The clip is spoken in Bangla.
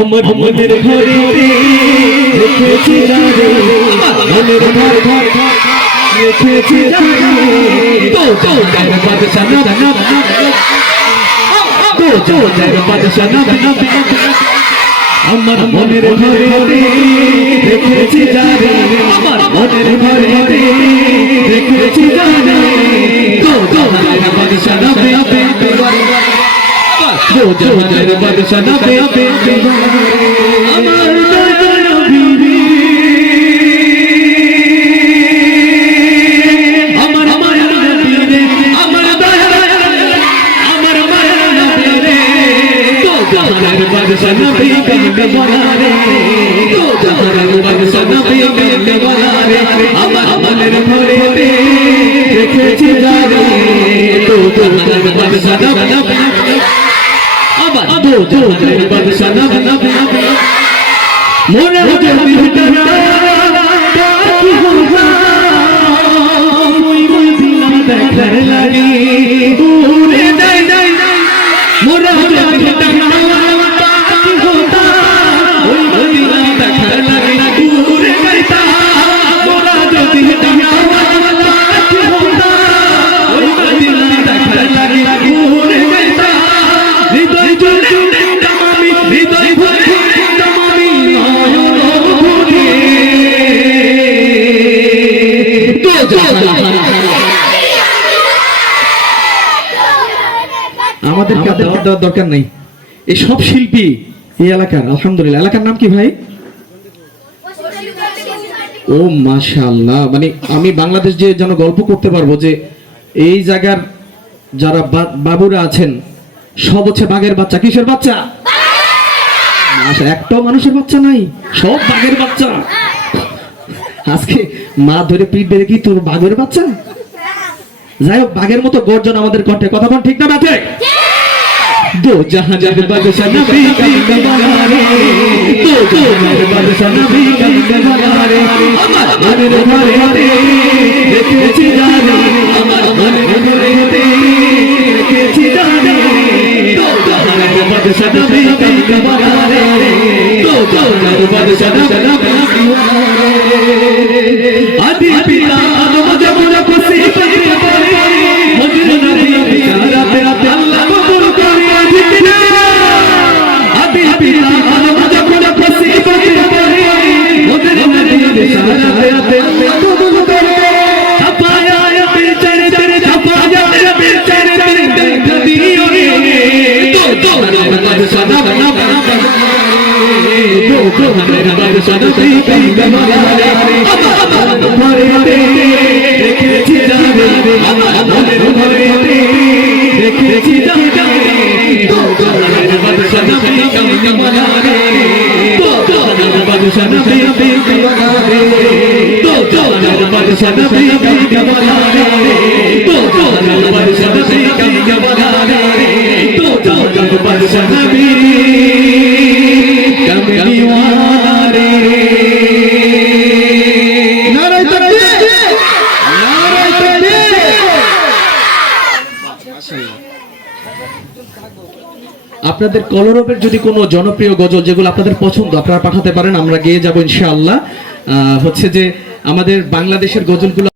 আমার মনের ঘরে রেখেছি জানে মনের ঘর রেখেছি জানে তো জানের বাদশা নব নব তো জানের বাদশা নব নব আমার মনের ঘরে রেখেছি আমার মনের ঘরে রেখেছি জানে জাহানের বাদশা নবে আমার বাদশা নবী গঙ্গা বলা রে দো জাহানের বাদশা নবী গঙ্গা বলা রে আমার মনের ঘরে রেখেছি জানে তো জাহানের বাদশা নবী দো জাহানের বাদশা নবী মোরে যদি ভিতরা কি হোগা ওই মদিনা দেখার লাগি দূরে যাই যাই মোরে যদি ভিতরা আমাদের কাদের দেওয়ার দরকার নাই? এই সব শিল্পী এই এলাকার আলহামদুলিল্লাহ। এলাকার নাম কি ভাই? ও মাশাআল্লাহ। মানে আমি বাংলাদেশ যে যেন গল্প করতে পারব যে এই জায়গার যারা বা- বাবুরা আছেন সব হচ্ছে বাঘের বাচ্চা। কিসের বাচ্চা? একটাও মানুষের বাচ্চা নাই সব বাঘের বাচ্চা। আজকে মা ধরে পিঠ বেঁধে কি তোর বাঘের বাচ্চা যাই হোক বাঘের মতো গর্জন আমাদের কণ্ঠে কথা বল ঠিক না বাঠে দো জাহানের বাদশা নবী কলকে বানারে দো জাহানের বাদশা নবী কলকে বানারে আমার মনের ঘরে দেখেছি জানি আমার মনের জাহানের বাদশা দো দো মেরে বাদশা নবী কলকে আপনাদের কলরবের যদি কোনো জনপ্রিয় গজল যেগুলো আপনাদের পছন্দ, আপনারা পাঠাতে পারেন, আমরা গিয়ে যাব ইনশাআল্লাহ। হচ্ছে যে আমাদের বাংলাদেশের গজলগুলো